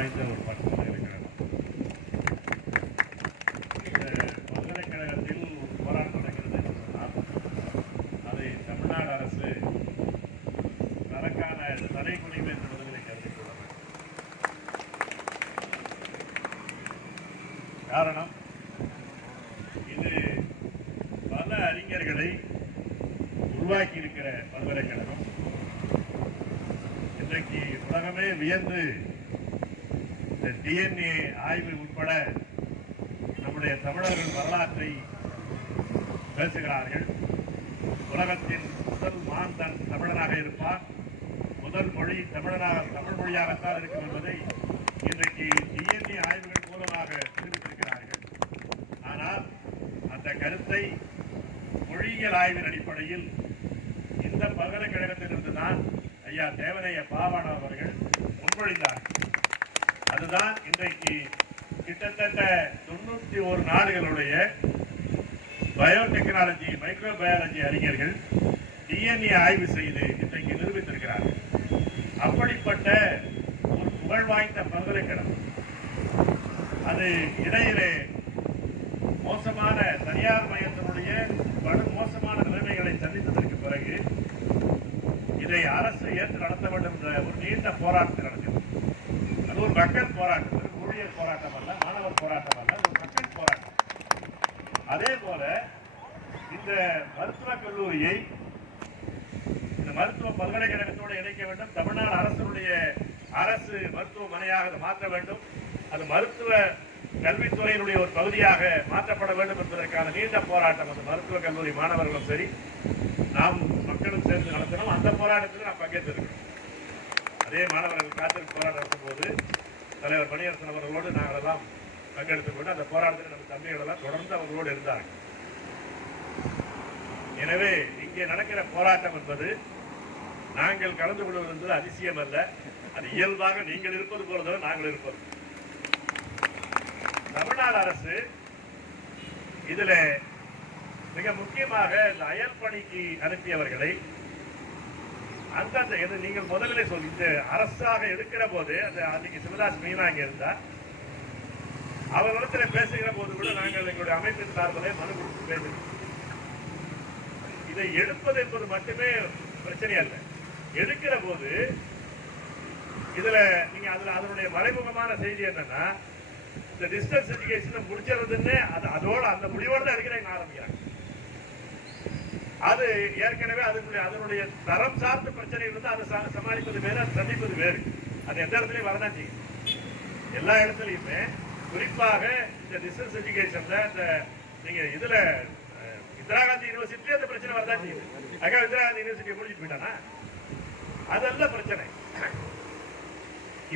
வாய்ந்த ஒரு பல்கலைக்கழகம். இந்த பல்கலைக்கழகத்தில் ஒரு போராட்டம் நடக்கிறது என்று சொன்னால் அதை தமிழ்நாடு அரசு தனக்கான தலைக்குனிவு என்று விடுதலை கருதி கொள்ள வேண்டும். காரணம், இது பல அறிஞர்களை உருவாக்கி இருக்கிற பல்கலைக்கழகம். இன்றைக்கு உலகமே வியந்து டிஎன்ஏ ஆய்வு உட்பட நம்முடைய தமிழர்கள் வரலாற்றை பேசுகிறார்கள். உலகத்தின் முதல் மாந்தன் தமிழனாக இருப்பார், முதல் மொழி தமிழ் மொழியாகத்தான் இருக்கும் என்பதை இன்றைக்கு டிஎன்ஏ ஆய்வுகள் மூலமாக நிரூபித்திருக்கிறார்கள். ஆனால் அந்த கருத்தை மொழியியல் ஆய்வின் அடிப்படையில் இந்த பல்கலைக்கழகத்திலிருந்து தான் ஐயா தேவனைய பாவாணர் அவர்கள் முன்மொழிந்தார்கள். அதுதான் இன்றைக்கு கிட்டத்தட்ட 91 நாடுகளுடைய பயோடெக்னாலஜி, மைக்ரோபயாலஜி அறிஞர்கள் டிஎன்ஏ ஆய்வு செய்து இன்றைக்கு நிரூபித்திருக்கிறார்கள். அப்படிப்பட்ட ஒரு புகழ் வாய்ந்த பல்கலைக்கழகம் அது இடையிலே மோசமான தனியார் மையத்தினுடைய படு மோசமான நிலைமைகளை சந்தித்ததற்கு பிறகு இதை அரசு ஏற்று நடத்த வேண்டும் என்ற ஒரு நீண்ட போராட்டம் நடந்தது. அது ஒரு மக்கள் போராட்டம், ஒரு ஊழியர் போராட்டம் அல்ல, மாணவர் போராட்டம் அல்ல, ஒரு மக்கள் போராட்டம். அதே போல இந்த மருத்துவக் கல்லூரியை இந்த மருத்துவ பல்கலைக்கழகத்தோடு இணைக்க வேண்டும். தமிழ்நாடு அரசு மருத்துவமனையாக மாற்ற வேண்டும். அது மருத்துவ கல்வித்துறையினுடைய ஒரு பகுதியாக மாற்றப்பட வேண்டும் என்பதற்கான நீண்ட போராட்டம் அந்த மருத்துவக் கல்லூரி மாணவர்களும் சரி நாம் மக்களும் சேர்ந்து நடத்தினோம். அந்த போராட்டத்தில் நாம் பங்கேற்றிருக்கிறோம். அதே மாணவர்கள் காத்திருப்பு போராட்டம் நடத்தும் போது தலைவர் பணியரசன் அவர்களோடு நாங்கள் எல்லாம் பங்கெடுத்துக் கொண்டு அந்த போராட்டத்தில் நம்ம தம்பிகள் எல்லாம் தொடர்ந்து அவர்களோடு இருந்தார்கள். எனவே இங்கே நடக்கிற போராட்டம் என்பது நாங்கள் கலந்து கொள்வது என்பது அதிசயம் அல்ல. அது இயல்பாக நீங்கள் இருப்பது போலதான் நாங்கள் இருப்பது. தமிழ்நாடு அரசு இதுல மிக முக்கியமாக இந்த அயல் பணிக்கு அனுப்பியவர்களை அந்த நீங்கள் முதலிலே சொல்லி இந்த அரசாக எடுக்கிற போது அந்த அன்னைக்கு சிவதாஸ் மீனா இங்க இருந்தா அவர்களிடத்தில் பேசுகிற போது கூட நாங்கள் எங்களுடைய அமைப்பின் சார்பிலே மனு கொடுத்து பேசுகிறோம். இதை எடுப்பது என்பது மட்டுமே பிரச்சனை அல்ல. எடுக்கிற போது இதுல நீங்க அதனுடைய மறைமுகமான செய்தி என்னன்னா இந்த டிஸ்டன்ஸ் எஜுகேஷன் முடிச்சிருதுன்னு அதோட அந்த முடிவோடு தான் எடுக்கிறேன் ஆரம்பிக்கிறாங்க. அது ஏற்கனவே அதனுடைய தரம் சார்ந்த பிரச்சனை இருந்து அதை சமாளிப்பது வேறு, அதை சந்திப்பது வேறு. அது எந்த இடத்துலையும் வரதான் செய்யும். எல்லா இடத்துலையுமே குறிப்பாக இந்த டிஸ்டன்ஸ் எஜுகேஷன்ல இந்த நீங்க இதுல இந்திரா காந்தி யூனிவர்சிட்டியில அந்த பிரச்சனை வரதான் செய்யுது. அக்கா இந்திரா காந்தி யூனிவர்சிட்டியை முடிச்சுட்டு போயிட்டானா அதல்ல பிரச்சனை.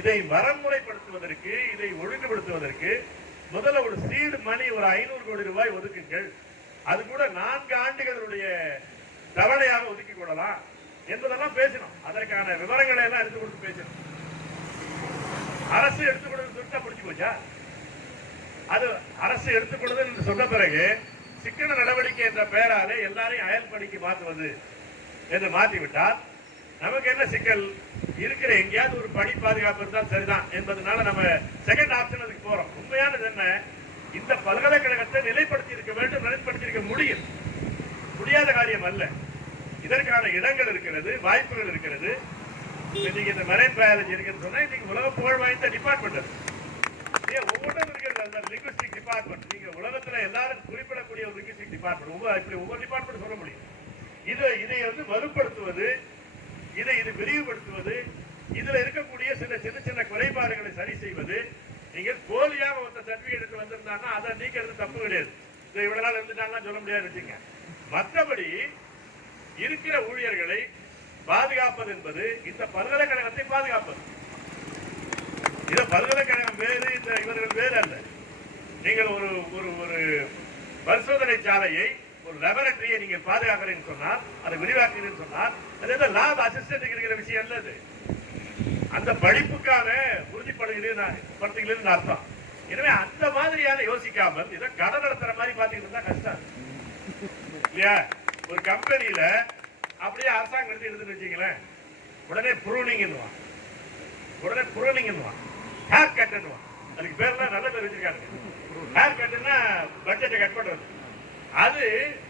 இதை வரமுறைப்படுத்துவதற்கு, இதை ஒழுங்குபடுத்துவதற்கு முதல்ல ஒரு சீடு மணி ஒரு 500 கோடி ரூபாய் ஒதுக்குங்கள். அது கூட 4 ஆண்டுகளுடைய தவணையாக ஒதுக்கிக் கொள்ளலாம் என்பதெல்லாம் பேசணும். அதற்கான விவரங்களை எல்லாம் எடுத்து கொடுத்து பேசணும். அரசு எடுத்துக் கொடுத்து திட்டம் முடிச்சு போச்சா? அது அரசு எடுத்துக் கொடுத்து என்று சொன்ன பிறகு சிக்கன நடவடிக்கை என்ற பெயராலே எல்லாரையும் அயல் பணிக்கு மாற்றுவது என்று மாற்றிவிட்டால் நமக்கு என்ன சிக்கல்? இருக்கிற எங்கேயாவது ஒரு பணி பாதுகாப்பு இருந்தால் சரிதான் என்பதனால நம்ம செகண்ட் ஆப்ஷன் அதுக்கு போறோம். உண்மையானது என்ன? இந்த பல்கலைக்கழகத்தை நிலைப்படுத்தி இருக்க வேண்டும், நிலைப்படுத்தி இருக்க முடியாத காரியம் அல்ல. இதற்கான இடங்கள் இருக்கிறது, வாய்ப்புகள் இருக்கிறது. இன்னைக்கு இந்த மெரைன் பயாலஜி இருக்குன்னு சொன்னா இன்னைக்கு உலக புகழ் வாய்ந்த டிபார்ட்மெண்ட் அது. ஒவ்வொன்றும் இருக்கிறது. அந்த லிங்குவிஸ்டிக் டிபார்ட்மெண்ட் நீங்க உலகத்துல எல்லாரும் குறிப்பிடக்கூடிய ஒரு லிங்குவிஸ்டிக் டிபார்ட்மெண்ட் ஒவ்வொரு டிபார்ட்மெண்ட் சொல்ல முடியும். இதை வலுப்படுத்துவது, இதை விரிவுபடுத்துவது, இதுல இருக்கக்கூடிய சின்ன சின்ன குறைபாடுகளை சரி செய்வது. நீங்கள் போலியாக ஒருத்த சர்டிபிகேட் வந்திருந்தாங்கன்னா அதை நீக்கிறது தப்பு கிடையாது. இதை இவ்வளவு நாள் இருந்துட்டாங்கன்னா சொல்ல முடியாது வச்சுங்க. மற்றபடி இருக்கிற ஊழியர்களை பாதுகாப்பது என்பது இந்த பல்கலைக்கழகத்தை பாதுகாப்பது. இது பல்கலைக்கழகம் வேறு, இந்த இவர்கள் வேறு அல்ல. நீங்கள் ஒரு பரிசோதனை சாலையை, ஒரு லெபரட்டரியை நீங்கள் பாதுகாக்கிறீங்கன்னு சொன்னால், அதை விரிவாக்குறீங்கன்னு சொன்னால் அது லேப் அசிஸ்டன்ட் இருக்கிற விஷயம் அல்ல. அந்த படிப்புக்கான உறுதிப்படுத்துகிறேன் அர்த்தம். எனவே அந்த மாதிரியான யோசிக்காமல் இதை கடை நடத்துற மாதிரி பாத்தீங்கன்னா இருந்தா கஷ்டம் இல்லையா? ஒரு கம்பெனியில அப்படியே அரசாங்கம் எடுத்து எடுத்துன்னு வச்சுங்களேன், உடனே ப்ரூனிங் ஹேர் அதுக்கு பேர்லாம் நல்ல பேர் வச்சிருக்காங்க. ஹேர் கட்னா பட்ஜெட்டை கட் பண்றது. அது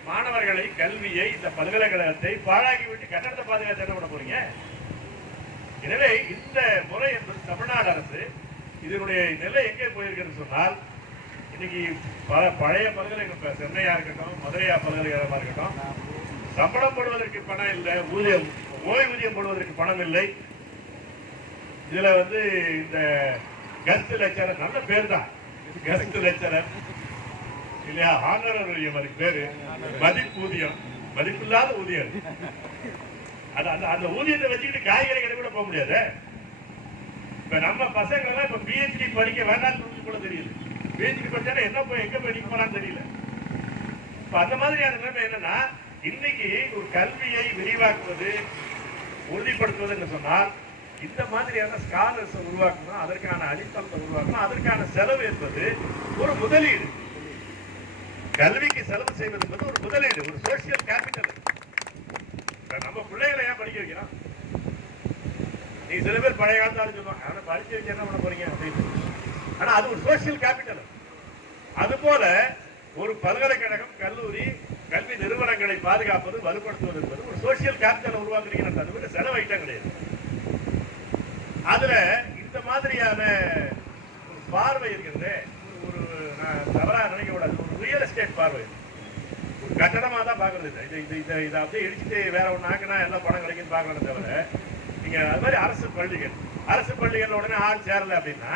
மாணவர்களை, கல்வியை, இந்த பல்கலைக்கழகத்தை பாழாக்கி விட்டு கட்டணத்தை பாதுகாத்து என்ன பண்ண போறீங்க? எனவே இந்த முறை என்பது தமிழ்நாடு அரசு இதனுடைய நிலை எங்கே போயிருக்குன்னு சொன்னால், இன்னைக்கு பழைய பல்கலைக்கழகம் சென்னையா இருக்கட்டும், மதுரையா பல்கலைக்கழகமா இருக்கட்டும், சம்பளம் போடுவதற்கு பணம் இல்லை, ஓய்வூதியம் போடுவதற்கு பணம் இல்லை. இதுல இந்த கெஸ்ட் லெக்சரர் நல்ல பேர் தான், கெஸ்ட் லெக்சரர் இல்லையா, ஆனரரியம் அதுக்கு பேரு, மதிப்பூதியம், மதிப்பில்லாத ஊதியம். அந்த ஊதியத்தை வச்சுக்கிட்டு காய்கறி கடை கூட போக முடியாது. இப்ப நம்ம பசங்க எல்லாம் இப்ப பிஹெச்டி படிக்க வேண்டாம்னு கூட தெரியல. பிஹெச்டி படிச்சா என்ன போய் எங்க படிக்க போறான்னு தெரியல. இப்ப அந்த மாதிரியான நிலைமை என்னன்னா, இன்னைக்கு ஒரு கல்வியை விரிவாக்குவது, உறுதிப்படுத்துவது என்று சொன்னால், இந்த மாதிரியான ஸ்காலர்ஸ் உருவாக்கணும், அதற்கான அடித்தளத்தை உருவாக்கணும், அதற்கான செலவு என்பது ஒரு முதலீடு. கல்விக்கு செலவு செய்வது என்பது ஒரு முதலீடு, ஒரு சோசியல் கேபிட்டல். நம்ம பிள்ளைகளை ஏன் படிக்க வைக்கிறோம்? நீ சில பேர் பழைய காலத்தாலும் சொல்லுவாங்க, அவனை படிச்சு வச்சு என்ன பண்ண போறீங்க அப்படின்னு. ஆனா அது ஒரு சோசியல் கேபிட்டல். அது போல ஒரு பல்கலைக்கழகம், கல்லூரி, கல்வி நிறுவனங்களை பாதுகாப்பது, வலுப்படுத்துவது என்பது ஒரு சோசியல் கேபிட்டல் உருவாக்குறீங்க. அது கூட செலவு ஐட்டம் கிடையாது. அதுல இந்த மாதிரியான ஒரு பார்வை இருக்கிறது, ஒரு நான் தவறா நினைக்க கூடாது, ஒரு ரியல் எஸ்டேட் பார்வை. ஒரு கட்டணமா தான் பாக்குறது. இதை அப்படியே இடிச்சுட்டு வேற ஒண்ணு ஆக்குனா எல்லாம் பணம் கிடைக்குன்னு பாக்கணும் தவிர, நீங்க அது மாதிரி அரசு பள்ளிகள் உடனே ஆள் சேரல அப்படின்னா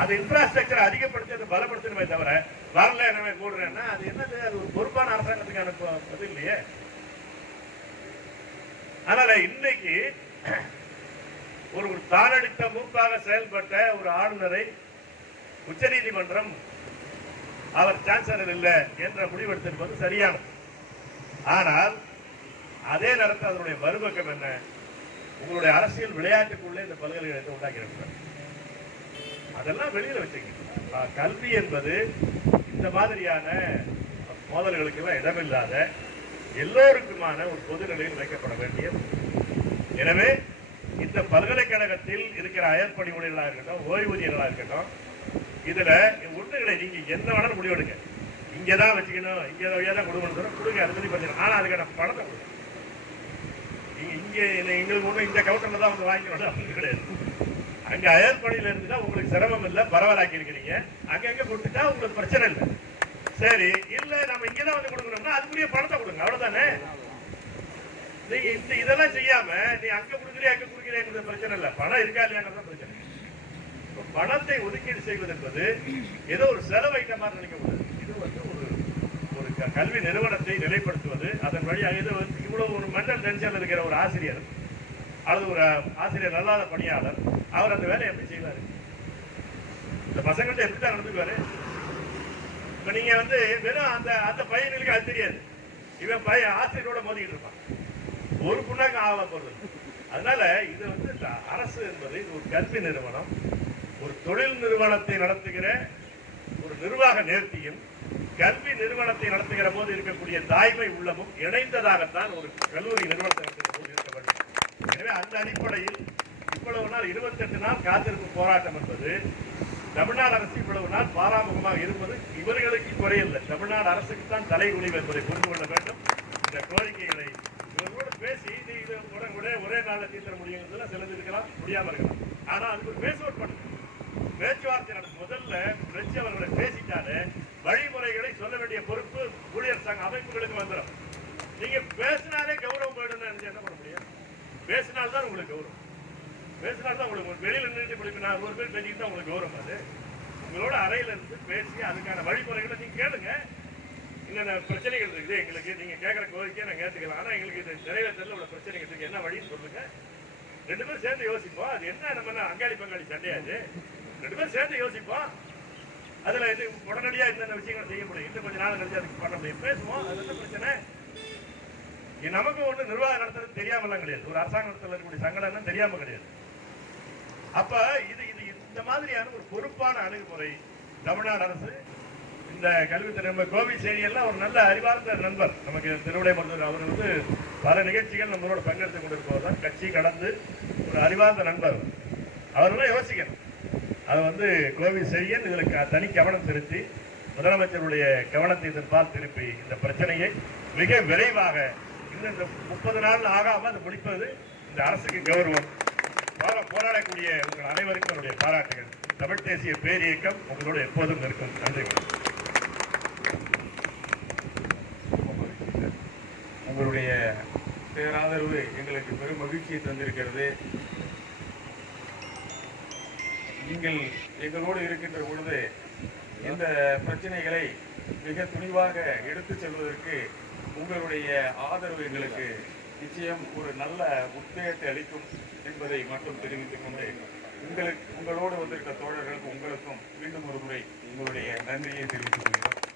அது இன்ஃப்ராஸ்ட்ரக்சர் அதிகப்படுத்தி அதை பலப்படுத்தணுமே தவிர, வரல என்ன கூடுறேன்னா அது என்னது? அது ஒரு பொறுப்பான அரசாங்கத்துக்கான இது இல்லையே. அதனால இன்னைக்கு ஒரு தானடித்த மூப்பாக செயல்பட்ட ஒரு ஆளுநரை உச்சநீதிமன்றம் அவர் சான்சலர் இல்லை என்ற முடிவெடுத்திருப்பது சரியானது. ஆனால் அதே நேரத்தில் அதனுடைய மறுபக்கம் என்ன? உங்களுடைய அரசியல் விளையாட்டுக்குள்ளே இந்த பல்கலைக்கழகத்தை உண்டாக்கி அதெல்லாம் வெளியில வச்சுக்க. கல்வி என்பது இந்த மாதிரியான மோதல்களுக்கு இடமில்லாத எல்லோருக்குமான ஒரு பொது நிலையில் வைக்கப்பட வேண்டிய. எனவே இந்த பல்கலைக்கழகத்தில் இருக்கிற அயற்பணி ஊழியர்களாக இருக்கட்டும், ஓய்வூதியர்களாக இருக்கட்டும், இதுல ஒண்ணுகளை நீங்க என்ன வேணாலும் முடிவெடுங்க. இங்கதான் வச்சுக்கணும், இங்கதான் கொடுக்கணும், கொடுங்க, அது சொல்லி பண்ணி. ஆனா அதுக்கான பணத்தை கொடுங்க. இங்க எங்களுக்கு ஒண்ணு இந்த கவுண்டர்ல தான் வாங்கிக்கணும் அப்படின்னு கிடையாது. அங்க அயற்பணியில இருந்துட்டா உங்களுக்கு சிரமம் இல்லை, பரவலாக்கி இருக்கிறீங்க. அங்கங்க கொடுத்துட்டா உங்களுக்கு பிரச்சனை இல்லை. சரி, இல்ல நம்ம இங்கதான் கொடுக்கணும்னா அதுக்குரிய பணத்தை கொடுங்க, அவ்வளவுதானே. நீங்க இதெல்லாம் செய்யாம நீ அங்க கொடுக்குறியா அங்க கொடுக்குறியா பிரச்சனை இல்லை, பணம் இருக்கா இல்லையான்றதான் பிரச்சனை. பணத்தை ஒதுக்கீடு செய்வது என்பது ஏதோ ஒரு செலவு ஐட்டமாக நினைக்க கூடாது. இது ஒரு கல்வி நிறுவனத்தை நிலைப்படுத்துவது, அதன் வழியாக இது இவ்வளவு ஒரு மென்டல் டென்ஷன் இருக்கிற ஒரு ஆசிரியர் அல்லது ஒரு ஆசிரியர் அல்லாத பணியாளர், அவர் அந்த வேலையை எப்படி செய்வாரு? இந்த பசங்கள்ட்ட எப்படித்தான் நடந்துக்குவாரு? இப்ப நீங்க வெறும் அந்த பையனுக்கு அது தெரியாது, இவன் பையன் ஆசிரியரோட மோதிக்கிட்டு இருப்பான், ஒரு புண்ணாக்கு ஆக போறது. அதனால இது அரசு என்பது இது ஒரு கல்வி நிறுவனம், ஒரு தொழில் நிறுவனத்தை நடத்துகிற ஒரு நிர்வாக நேர்த்தியும், கல்வி நிறுவனத்தை நடத்துகிற போது இருக்கக்கூடிய தாய்மை உள்ளமும் இணைந்ததாகத்தான் ஒரு கல்லூரி நிறுவனத்தை நடத்துகிற போது இருக்க வேண்டும். எனவே அந்த அடிப்படையில் இவ்வளவு நாள் 28 நாள் காத்திருப்பு போராட்டம் என்பது தமிழ்நாடு அரசு இவ்வளவு நாள் பாராமுகமாக இருப்பது இவர்களுக்கு குறையில்லை, தமிழ்நாடு அரசுக்கு தான் தலை குனிவு என்பதை புரிந்து கொள்ள வேண்டும். இந்த கோரிக்கைகளை இவர்களோடு பேசி ஒரே நாளில் தீர்த்த முடியுங்கிறதுல சிலது இருக்கலாம், முடியாம இருக்கலாம். ஆனா அதுக்கு ஒரு பேசுவோர் பண்ணுங்க, பேச்சுவார்த்தை நடக்கும். முதல்ல பிரெஞ்சு அவர்களை பேசிட்டாலே வழிமுறைகளை சொல்ல வேண்டிய பொறுப்பு ஊழியர் சங்க அமைப்புகளுக்கு வந்துடும். நீங்க பேசினாலே கௌரவம் போயிடும், என்ன பண்ண முடியும்? பேசினால்தான் உங்களுக்கு கௌரவம், பேசினால்தான் உங்களுக்கு வெளியில நின்று பிடிப்பினா ஒரு பேர் பேசிக்கிட்டு தான் உங்களுக்கு கௌரவம். அது உங்களோட அறையில இருந்து பேசி அதுக்கான வழிமுறைகளை நீங்க கேளுங்க. என்னென்ன பிரச்சனைகள் இருக்குது எங்களுக்கு, நீங்க கேட்கற கோரிக்கையை நான் கேட்டுக்கலாம். ஆனா எங்களுக்கு இது நிறைவேற்றல உள்ள பிரச்சனைகள் இருக்கு, என்ன வழின்னு சொல்லுங்க. ரெண்டு பேரும் சேர்ந்து யோசிப்போம். அது என்ன நம்ம அங்காளி பங்காளி சண்டையாது, ரெண்டு பேரும் சேர்ந்து யோசிப்போம். அதுல இது உடனடியா இந்த விஷயங்கள் செய்ய முடியும், இன்னும் கொஞ்ச நாள் கழிச்சு அதுக்கு பண்ண முடியும், பேசுவோம். அது என்ன பிரச்சனை? நமக்கு ஒண்ணு நிர்வாகம் நடத்துறது தெரியாமலாம் கிடையாது, ஒரு அரசாங்கத்தில் இருக்கக்கூடிய சங்கடம் தெரியாம கிடையாது. அப்ப இது இந்த மாதிரியான ஒரு பொறுப்பான அணுகுமுறை தமிழ்நாடு அரசு இந்த கல்வித்துறை. நம்ம கோவி சேனியெல்லாம் ஒரு நல்ல அறிவார்ந்த நண்பர் நமக்கு, திருவிடை மருத்துவர். அவர் பல நிகழ்ச்சிகள் நம்மளோட பங்கெடுத்துக் கொண்டிருப்பவர் தான், கட்சி கடந்து ஒரு அறிவார்ந்த நண்பர். அவரெல்லாம் யோசிக்கணும். அது வந்து கோவி செழியன் இதுல தனி கவனம் செலுத்தி முதலமைச்சருடைய கவனத்தை இதன்பால் திருப்பி இந்த பிரச்சனையை மிக விரைவாக இன்னும் இந்த 30 நாள் ஆகாம அதை முடிப்பது இந்த அரசுக்கு கௌரவம். போராடக்கூடிய உங்கள் அனைவருக்கும் என்னுடைய பாராட்டுகள். தமிழ் தேசிய பேரியக்கம் உங்களோடு எப்போதும் இருக்கும். நன்றி. உங்களுடைய பேராதரவு எங்களுக்கு பெரும் மகிழ்ச்சியை தந்திருக்கிறது. நீங்கள் எங்களோடு இருக்கின்ற பொழுது இந்த பிரச்சனைகளை மிக துணிவாக எடுத்துச் செல்வதற்கு உங்களுடைய ஆதரவு எங்களுக்கு நிச்சயம் ஒரு நல்ல உத்வேகத்தை அளிக்கும் என்பதை மட்டும் தெரிவித்துக் கொண்டு உங்களோடு வந்திருக்க தோழர்களுக்கும் உங்களுக்கும் மீண்டும் ஒரு முறை உங்களுடைய நன்றியை தெரிவித்துக் கொள்கிறோம்.